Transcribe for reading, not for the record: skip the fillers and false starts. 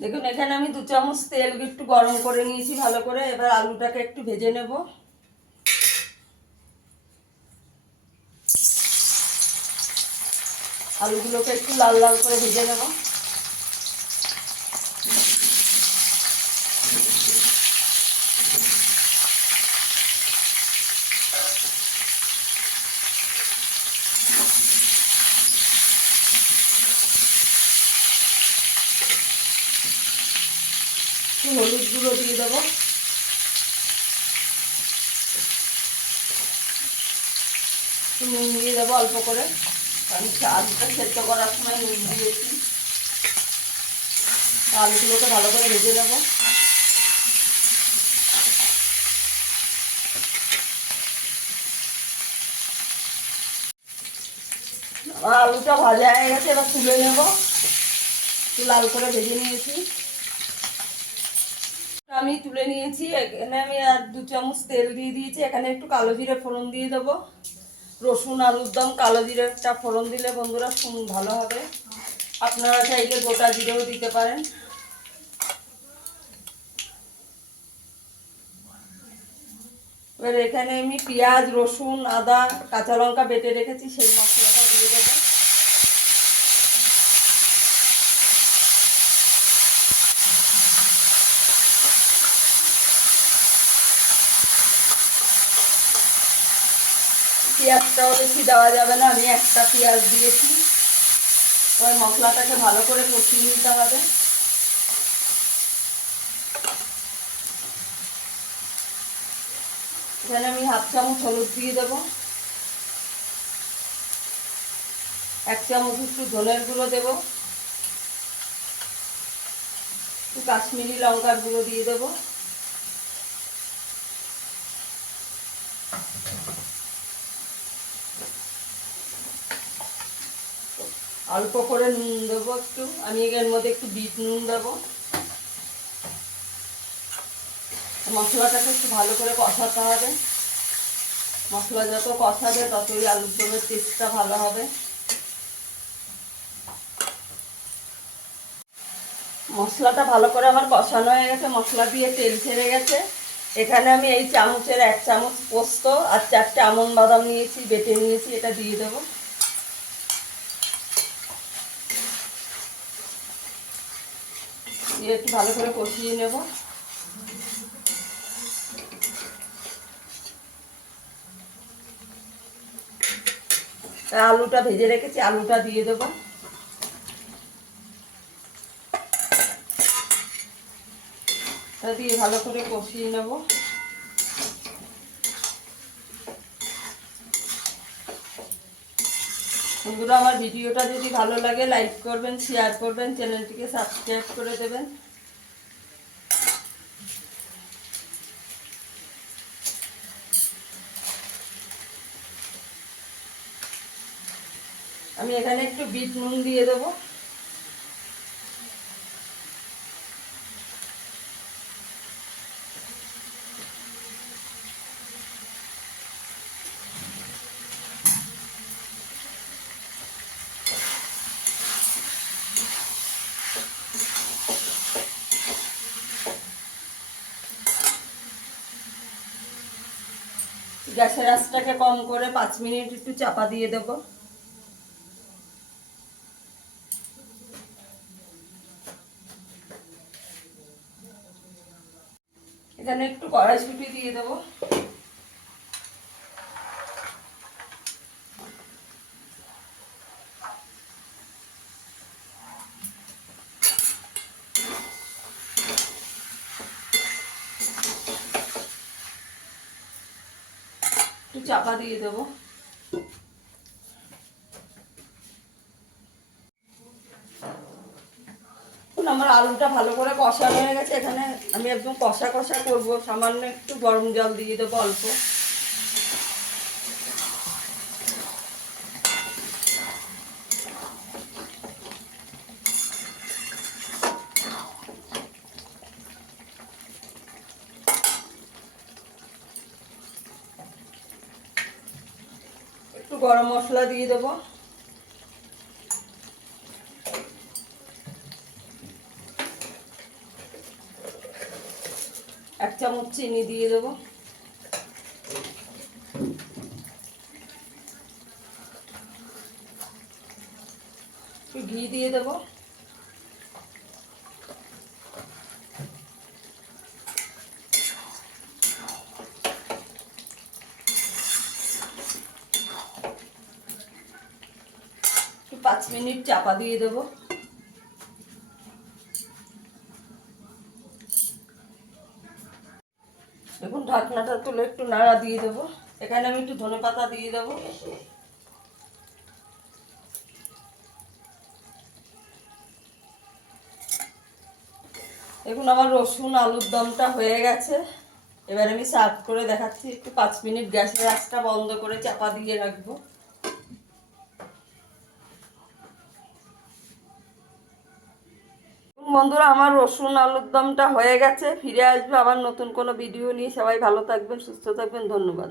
দেখুন এখানে আমি 2 চামচ তেল একটু গরম করে নিয়েছি ভালো করে। এবার আলুটাকে একটু ভেজে নেব। আলুগুলোকে একটু লাল লাল করে ভেজে নেব। একটু হলুদ গুঁড়ো দিয়ে দেবো। একটু নুন দিয়ে দেবো অল্প করে, কারণ আলুটা সেদ্ধ করার সময় নুন দিয়েছি। আলুগুলোকে ভালো করে ভেজে নেবো। আলুটা ভাজা হয়ে গেছে, এবার তুলে নেব। একটু লাল করে ভেজে নিয়েছি, আমি তুলে নিয়েছি। এখানে আমি আর 2 চামচ তেল দিয়ে দিয়েছি। এখানে একটু কালো জিরে ফোড়ন দিয়ে দেবো। রসুন আলুর দম কালো জিরেটা ফোড়ন দিলে বন্ধুরা ভালো হবে। আপনারা চাইলে গোটা জিরেও দিতে পারেন। এবার এখানে আমি পেঁয়াজ, রসুন, আদা, কাঁচা লঙ্কা বেটে রেখেছি, সেই মশলাটা দিয়ে দেবো। পেঁয়াজটাও বেশি দেওয়া যাবে না, আমি একটা পেঁয়াজ দিয়েছি। ওই মশলাটাকে ভালো করে কষিয়ে নিতে হবে। এখানে আমি 1/2 চামচ হলুদ দিয়ে দেবো। 1 চামচ একটু ধনের গুঁড়ো দেবো। একটু কাশ্মীরি লঙ্কার গুঁড়ো দিয়ে দেবো। অল্প করে নুন দেবো একটু, আমি এর মধ্যে একটু বিট নুন দেবো। মশলাটাকে একটু ভালো করে কষাতে হবে। মশলা যত কষাবে ততই আলুর দমের টেস্টটা ভালো হবে। মশলাটা ভালো করে আমার কষানো হয়ে গেছে, মশলা দিয়ে তেল ছেড়ে গেছে। এখানে আমি এই চামচের 1 চামচ পোস্ত আর 4টে আমন্ড বাদাম নিয়েছি, বেটে নিয়েছি, এটা দিয়ে দেবো। দিয়ে একটু ভালো করে কষিয়ে নেব। আলুটা ভেজে রেখেছি, আলুটা দিয়ে দেবো। তা দিয়ে ভালো করে কষিয়ে নেব। বন্ধুরা, আমার ভিডিওটা যদি ভালো লাগে লাইক করবেন, শেয়ার করবেন, চ্যানেলটিকে সাবস্ক্রাইব করে দেবেন। আমি এখানে একটু বিট নুন দিয়ে দেবো। গ্যাসের আঁচটাকে কম করে 5 মিনিট একটু চাপা দিয়ে দেবো। এখানে একটু কড়াইশুঁটি দিয়ে দেবো। একটু চাপা দিয়ে দেবো। আমার আলুটা ভালো করে কষানো হয়ে গেছে। এখানে আমি একদম কষা কষা করবো, সামান্য একটু গরম জল দিয়ে দেবো অল্প। একটু গরম মশলা দিয়ে দেবো। 1 চামচ চিনি দিয়ে দেবো, একটু ঘি দিয়ে দেবো, একটু 5 মিনিট চাপা দিয়ে দেবো। দেখুন ঢাকনাটা তুলে একটু নাড়া দিয়ে দেবো। এখানে আমি একটু ধনেপাতা দিয়ে দেবো। দেখুন আমার রসুন আলুর দমটা হয়ে গেছে। এবার আমি সার্ভ করে দেখাচ্ছি। একটু 5 মিনিট গ্যাসের আঁচটা বন্ধ করে চাপা দিয়ে রাখবো। বন্ধুরা আমার রসুন আলুর দমটা হয়ে গেছে। ফিরে আসবে আবার নতুন কোনো ভিডিও নিয়ে। সবাই ভালো থাকবেন, সুস্থ থাকবেন, ধন্যবাদ।